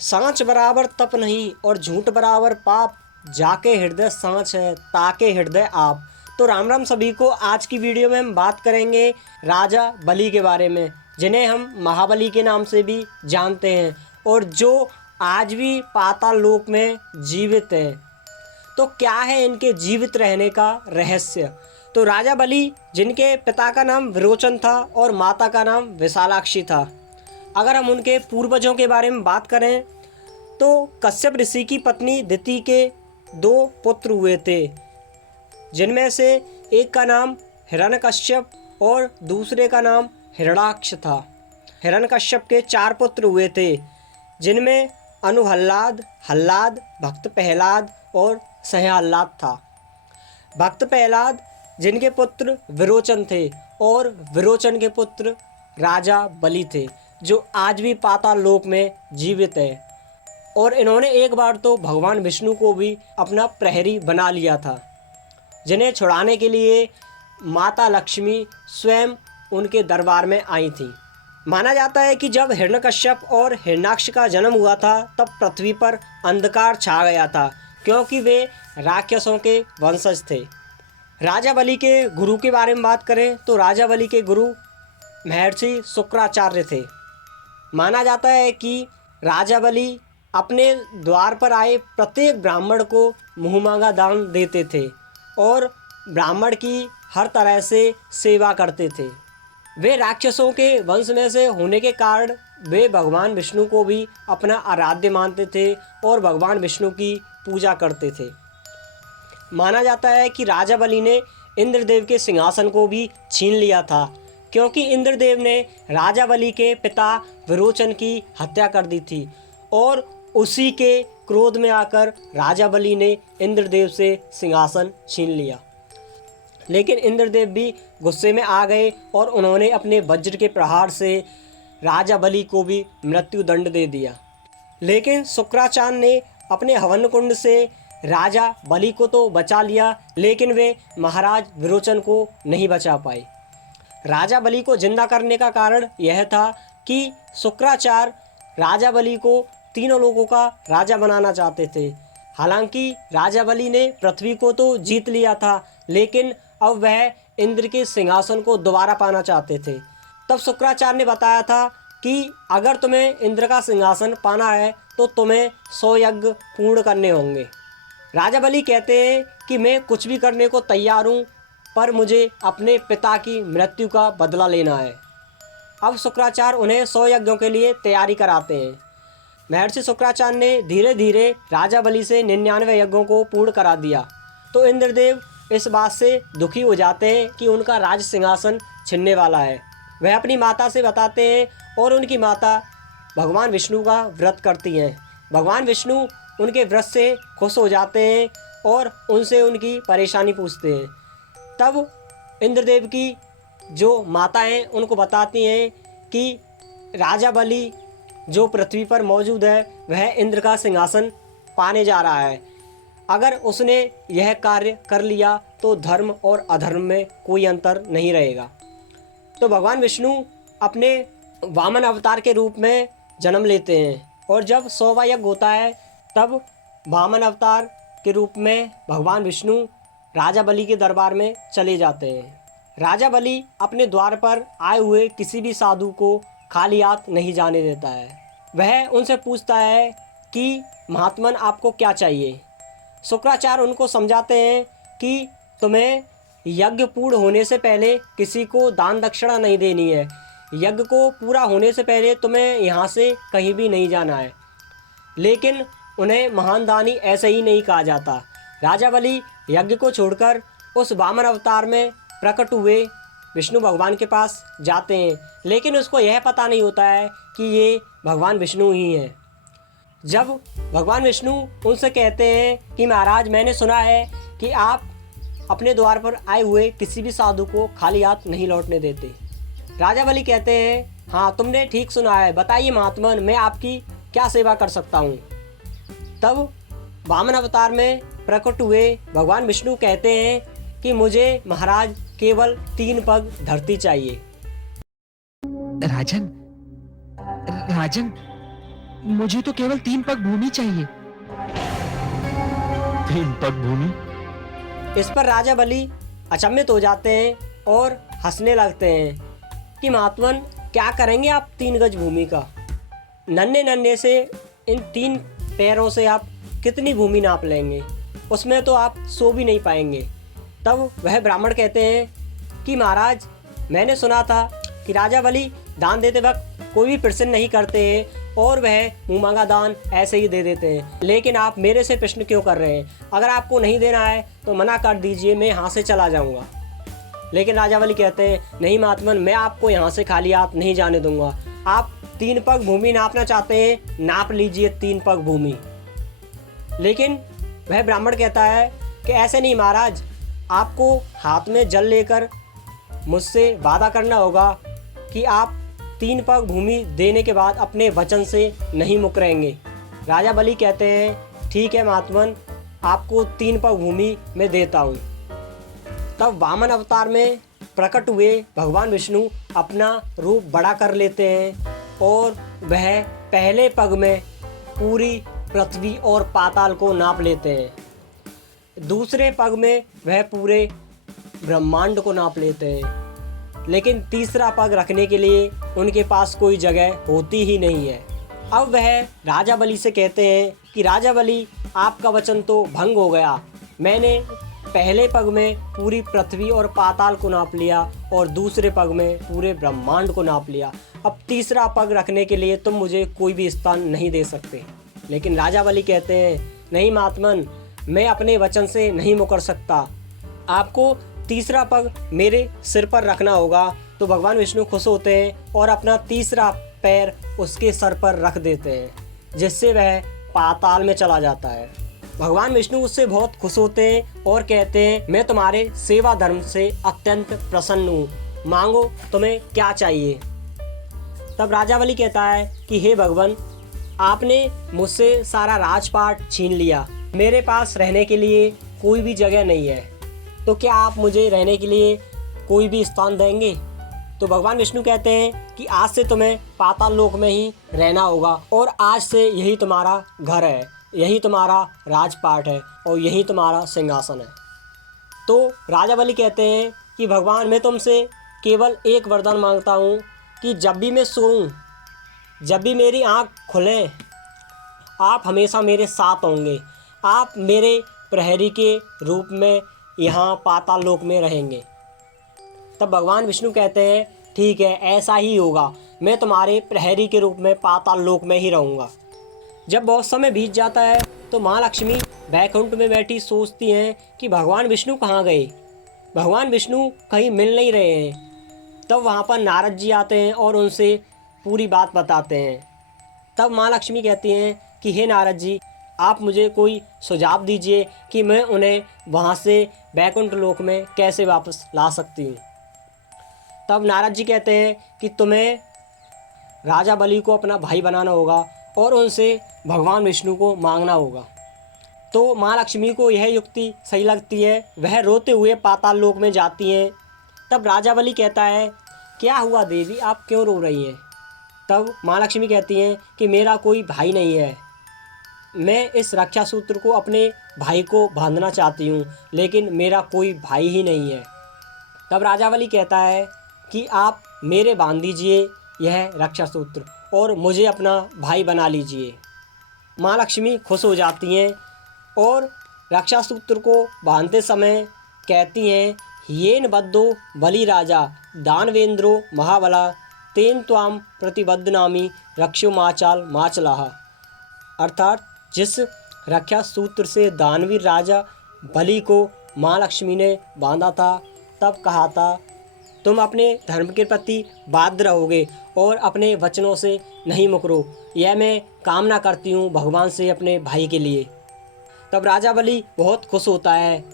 सांच बराबर तप नहीं और झूठ बराबर पाप, जाके हृदय सांच है ताके हृदय आप। तो राम राम सभी को। आज की वीडियो में हम बात करेंगे राजा बलि के बारे में, जिन्हें हम महाबली के नाम से भी जानते हैं और जो आज भी पाताल लोक में जीवित हैं। तो क्या है इनके जीवित रहने का रहस्य? तो राजा बलि, जिनके पिता का नाम विरोचन था और माता का नाम विशालाक्षी था, अगर हम उनके पूर्वजों के बारे में बात करें तो कश्यप ऋषि की पत्नी दिति के 2 पुत्र हुए थे, जिनमें से एक का नाम हिरण्यकश्यप और दूसरे का नाम हिरणाक्ष था। हिरण्यकश्यप के 4 पुत्र हुए थे, जिनमें अनुहल्लाद, हल्लाद, भक्त प्रहलाद और सहहल्लाद था। भक्त प्रहलाद जिनके पुत्र विरोचन थे और विरोचन के पुत्र राजा बलि थे, जो आज भी पाताल लोक में जीवित है। और इन्होंने एक बार तो भगवान विष्णु को भी अपना प्रहरी बना लिया था, जिन्हें छुड़ाने के लिए माता लक्ष्मी स्वयं उनके दरबार में आई थी। माना जाता है कि जब हिरण्यकश्यप और हिरण्याक्ष का जन्म हुआ था तब पृथ्वी पर अंधकार छा गया था, क्योंकि वे राक्षसों के वंशज थे। राजा बलि के गुरु के बारे में बात करें तो राजा बलि के गुरु महर्षि शुक्राचार्य थे। माना जाता है कि राजा बलि अपने द्वार पर आए प्रत्येक ब्राह्मण को मुँहमांगा दान देते थे और ब्राह्मण की हर तरह से सेवा करते थे। वे राक्षसों के वंश में से होने के कारण वे भगवान विष्णु को भी अपना आराध्य मानते थे और भगवान विष्णु की पूजा करते थे। माना जाता है कि राजा बलि ने इंद्रदेव के सिंहासन को भी छीन लिया था, क्योंकि इंद्रदेव ने राजा बलि के पिता विरोचन की हत्या कर दी थी और उसी के क्रोध में आकर राजा बलि ने इंद्रदेव से सिंहासन छीन लिया। लेकिन इंद्रदेव भी गुस्से में आ गए और उन्होंने अपने वज्र के प्रहार से राजा बलि को भी मृत्यु दंड दे दिया। लेकिन शुक्राचार्य ने अपने हवन कुंड से राजा बलि को तो बचा लिया, लेकिन वे महाराज विरोचन को नहीं बचा पाए। राजा बलि को जिंदा करने का कारण यह था कि शुक्राचार्य राजा बलि को तीनों लोगों का राजा बनाना चाहते थे। हालांकि राजा बलि ने पृथ्वी को तो जीत लिया था, लेकिन अब वह इंद्र के सिंहासन को दोबारा पाना चाहते थे। तब शुक्राचार्य ने बताया था कि अगर तुम्हें इंद्र का सिंहासन पाना है तो तुम्हें 100 यज्ञ पूर्ण करने होंगे। राजा बलि कहते हैं कि मैं कुछ भी करने को तैयार हूँ, पर मुझे अपने पिता की मृत्यु का बदला लेना है। अब शुक्राचार्य उन्हें 100 यज्ञों के लिए तैयारी कराते हैं। महर्षि शुक्राचार्य ने धीरे धीरे राजा बलि से 99 यज्ञों को पूर्ण करा दिया। तो इंद्रदेव इस बात से दुखी हो जाते हैं कि उनका राज सिंहासन छिनने वाला है। वह अपनी माता से बताते हैं और उनकी माता भगवान विष्णु का व्रत करती हैं। भगवान विष्णु उनके व्रत से खुश हो जाते हैं और उनसे उनकी परेशानी पूछते हैं। तब इंद्रदेव की जो माता हैं उनको बताती हैं कि राजा बलि जो पृथ्वी पर मौजूद है वह इंद्र का सिंहासन पाने जा रहा है। अगर उसने यह कार्य कर लिया तो धर्म और अधर्म में कोई अंतर नहीं रहेगा। तो भगवान विष्णु अपने वामन अवतार के रूप में जन्म लेते हैं और जब 100वां यज्ञ होता है तब वामन अवतार के रूप में भगवान विष्णु राजा बलि के दरबार में चले जाते हैं। राजा बलि अपने द्वार पर आए हुए किसी भी साधु को खाली हाथ नहीं जाने देता है। वह उनसे पूछता है कि महात्मन आपको क्या चाहिए। शुक्राचार्य उनको समझाते हैं कि तुम्हें यज्ञ पूर्ण होने से पहले किसी को दान दक्षिणा नहीं देनी है। यज्ञ को पूरा होने से पहले तुम्हें यहाँ से कहीं भी नहीं जाना है। लेकिन उन्हें महान दानी ऐसे ही नहीं कहा जाता। राजा बलि यज्ञ को छोड़कर उस वामन अवतार में प्रकट हुए विष्णु भगवान के पास जाते हैं, लेकिन उसको यह पता नहीं होता है कि ये भगवान विष्णु ही हैं। जब भगवान विष्णु उनसे कहते हैं कि महाराज, मैंने सुना है कि आप अपने द्वार पर आए हुए किसी भी साधु को खाली हाथ नहीं लौटने देते। राजा बलि कहते हैं, हाँ तुमने ठीक सुना है, बताइए महात्मन मैं आपकी क्या सेवा कर सकता हूँ। तब वामन अवतार में प्रकट हुए भगवान विष्णु कहते हैं कि मुझे महाराज केवल 3 पग धरती चाहिए। राजन, राजन, मुझे तो केवल 3 पग भूमि चाहिए। 3 पग भूमि? इस पर राजा बलि अचंभित हो जाते हैं और हंसने लगते हैं कि महात्मन क्या करेंगे आप 3 गज भूमि का? नन्हे नन्हे से इन 3 पैरों से आप कितनी भूमि नाप लेंगे? उसमें तो आप सो भी नहीं पाएंगे। तब वह ब्राह्मण कहते हैं कि महाराज, मैंने सुना था कि राजा बलि दान देते वक्त कोई भी प्रश्न नहीं करते हैं और वह मुँह मांगा दान ऐसे ही दे देते हैं, लेकिन आप मेरे से प्रश्न क्यों कर रहे हैं? अगर आपको नहीं देना है तो मना कर दीजिए, मैं यहाँ से चला जाऊँगा। लेकिन राजा बलि कहते हैं, नहीं महात्मन, मैं आपको यहाँ से खाली हाथ नहीं जाने दूंगा। आप 3 पग भूमि नापना चाहते हैं, नाप लीजिए 3 पग भूमि। लेकिन वह ब्राह्मण कहता है कि ऐसे नहीं महाराज, आपको हाथ में जल लेकर मुझसे वादा करना होगा कि आप 3 पग भूमि देने के बाद अपने वचन से नहीं मुकरेंगे। राजा बलि कहते हैं, ठीक है महात्मन, आपको 3 पग भूमि मैं देता हूँ। तब वामन अवतार में प्रकट हुए भगवान विष्णु अपना रूप बड़ा कर लेते हैं और वह पहले पग में पूरी पृथ्वी और पाताल को नाप लेते हैं। दूसरे पग में वह पूरे ब्रह्मांड को नाप लेते हैं। लेकिन तीसरा पग रखने के लिए उनके पास कोई जगह होती ही नहीं है। अब वह राजा बलि से कहते हैं कि राजा बलि, आपका वचन तो भंग हो गया। मैंने पहले पग में पूरी पृथ्वी और पाताल को नाप लिया और दूसरे पग में पूरे ब्रह्मांड को नाप लिया। अब तीसरा पग रखने के लिए तुम मुझे कोई भी स्थान नहीं दे सकते। लेकिन राजा बलि कहते हैं, नहीं महात्मन, मैं अपने वचन से नहीं मुकर सकता। आपको तीसरा पग मेरे सिर पर रखना होगा। तो भगवान विष्णु खुश होते हैं और अपना तीसरा पैर उसके सर पर रख देते हैं, जिससे वह पाताल में चला जाता है। भगवान विष्णु उससे बहुत खुश होते हैं और कहते हैं, मैं तुम्हारे सेवा धर्म से अत्यंत प्रसन्न हूँ, मांगो तुम्हें क्या चाहिए। तब राजा बलि कहता है कि हे भगवान, आपने मुझसे सारा राजपाट छीन लिया, मेरे पास रहने के लिए कोई भी जगह नहीं है, तो क्या आप मुझे रहने के लिए कोई भी स्थान देंगे? तो भगवान विष्णु कहते हैं कि आज से तुम्हें पाताल लोक में ही रहना होगा और आज से यही तुम्हारा घर है, यही तुम्हारा राजपाट है और यही तुम्हारा सिंहासन है। तो राजा बलि कहते हैं कि भगवान, मैं तुमसे केवल एक वरदान मांगता हूँ कि जब भी मैं सोऊं, जब भी मेरी आँख खुले, आप हमेशा मेरे साथ होंगे। आप मेरे प्रहरी के रूप में यहाँ पाताल लोक में रहेंगे। तब भगवान विष्णु कहते हैं, ठीक है, ऐसा ही होगा, मैं तुम्हारे प्रहरी के रूप में पाताल लोक में ही रहूँगा। जब बहुत समय बीत जाता है तो माँ लक्ष्मी बैकुंठ में बैठी सोचती हैं कि भगवान विष्णु कहाँ गए, भगवान विष्णु कहीं मिल नहीं रहे हैं। तब वहाँ पर नारद जी आते हैं और उनसे पूरी बात बताते हैं। तब माँ लक्ष्मी कहती हैं कि हे नारद जी, आप मुझे कोई सुझाव दीजिए कि मैं उन्हें वहाँ से बैकुंठ लोक में कैसे वापस ला सकती हूँ। तब नारद जी कहते हैं कि तुम्हें राजा बलि को अपना भाई बनाना होगा और उनसे भगवान विष्णु को मांगना होगा। तो माँ लक्ष्मी को यह युक्ति सही लगती है, वह रोते हुए पाताल लोक में जाती हैं। तब राजा बलि कहता है, क्या हुआ देवी, आप क्यों रो रही हैं? तब माँ लक्ष्मी कहती हैं कि मेरा कोई भाई नहीं है, मैं इस रक्षा सूत्र को अपने भाई को बांधना चाहती हूँ, लेकिन मेरा कोई भाई ही नहीं है। तब राजा बलि कहता है कि आप मेरे बांध दीजिए यह रक्षा सूत्र और मुझे अपना भाई बना लीजिए। माँ लक्ष्मी खुश हो जाती हैं और रक्षा सूत्र को बांधते समय कहती हैं, येन बद्धो बलि राजा दानवेंद्रो महाबला तेन त्वाम प्रतिबद्धनामी रक्षो माचाल माचलाह। अर्थात जिस रक्षा सूत्र से दानवीर राजा बलि को माँ लक्ष्मी ने बांधा था, तब कहा था, तुम अपने धर्म के प्रति बाध्य रहोगे और अपने वचनों से नहीं मुकरो। यह मैं कामना करती हूँ भगवान से अपने भाई के लिए। तब राजा बलि बहुत खुश होता है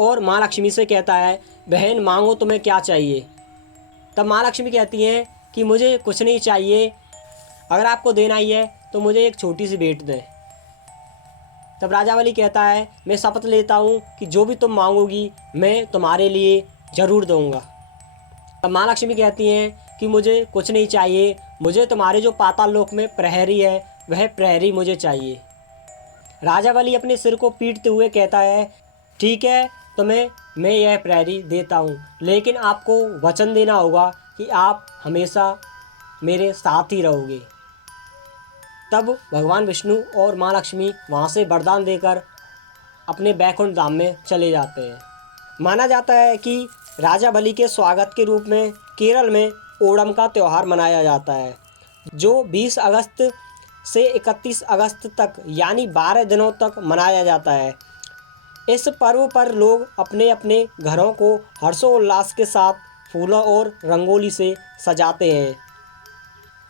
और माँ लक्ष्मी से कहता है, बहन मांगो तुम्हें क्या चाहिए। तब माँ लक्ष्मी कहती हैं कि मुझे कुछ नहीं चाहिए, अगर आपको देना ही है तो मुझे एक छोटी सी भेंट दें। तब राजा बलि कहता है, मैं शपथ लेता हूँ कि जो भी तुम मांगोगी मैं तुम्हारे लिए ज़रूर दूँगा। तब माँ लक्ष्मी कहती हैं कि मुझे कुछ नहीं चाहिए, मुझे तुम्हारे जो पाताल लोक में प्रहरी है वह प्रहरी मुझे चाहिए। राजा बलि अपने सिर को पीटते हुए कहता है, ठीक है, तुम्हें मैं यह प्रहरी देता हूँ, लेकिन आपको वचन देना होगा कि आप हमेशा मेरे साथ ही रहोगे। तब भगवान विष्णु और माँ लक्ष्मी वहाँ से वरदान देकर अपने बैकुंठ धाम में चले जाते हैं। माना जाता है कि राजा बलि के स्वागत के रूप में केरल में ओणम का त्यौहार मनाया जाता है, जो 20 अगस्त से 31 अगस्त तक यानी 12 दिनों तक मनाया जाता है। इस पर्व पर लोग अपने अपने घरों को हर्षोल्लास के साथ फूलों और रंगोली से सजाते हैं।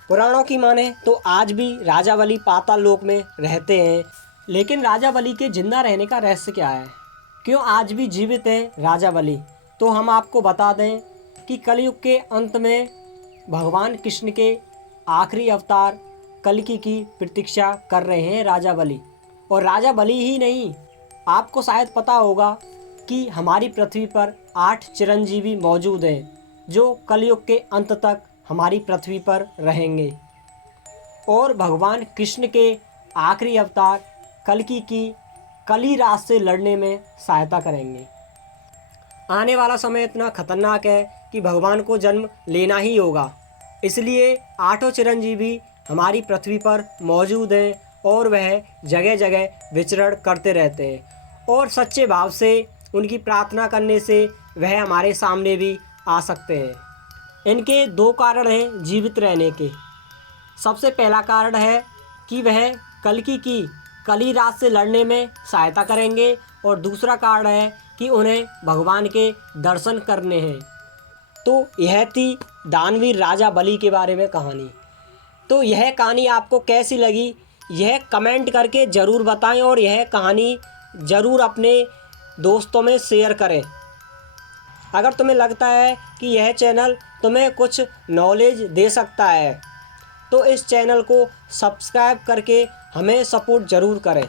पुराणों की माने तो आज भी राजा बलि पाताल लोक में रहते हैं, लेकिन राजा बलि के जिंदा रहने का रहस्य क्या है, क्यों आज भी जीवित है राजा बलि? तो हम आपको बता दें कि कलयुग के अंत में भगवान कृष्ण के आखिरी अवतार कल्कि की प्रतीक्षा कर रहे हैं राजा बलि। और राजा बलि ही नहीं, आपको शायद पता होगा कि हमारी पृथ्वी पर 8 चिरंजीवी मौजूद हैं जो कलयुग के अंत तक हमारी पृथ्वी पर रहेंगे और भगवान कृष्ण के आखिरी अवतार कल्कि की कली रात से लड़ने में सहायता करेंगे। आने वाला समय इतना खतरनाक है कि भगवान को जन्म लेना ही होगा, इसलिए 8 चिरंजीवी हमारी पृथ्वी पर मौजूद हैं और वह जगह जगह विचरण करते रहते हैं और सच्चे भाव से उनकी प्रार्थना करने से वह हमारे सामने भी आ सकते हैं। इनके 2 कारण हैं जीवित रहने के। सबसे पहला कारण है कि वह कल्कि की कली रात से लड़ने में सहायता करेंगे और दूसरा कारण है कि उन्हें भगवान के दर्शन करने हैं। तो यह थी दानवीर राजा बलि के बारे में कहानी। तो यह कहानी आपको कैसी लगी यह कमेंट करके ज़रूर बताएं और यह कहानी ज़रूर अपने दोस्तों में शेयर करें। अगर तुम्हें लगता है कि यह चैनल तुम्हें कुछ नॉलेज दे सकता है तो इस चैनल को सब्सक्राइब करके हमें सपोर्ट ज़रूर करें।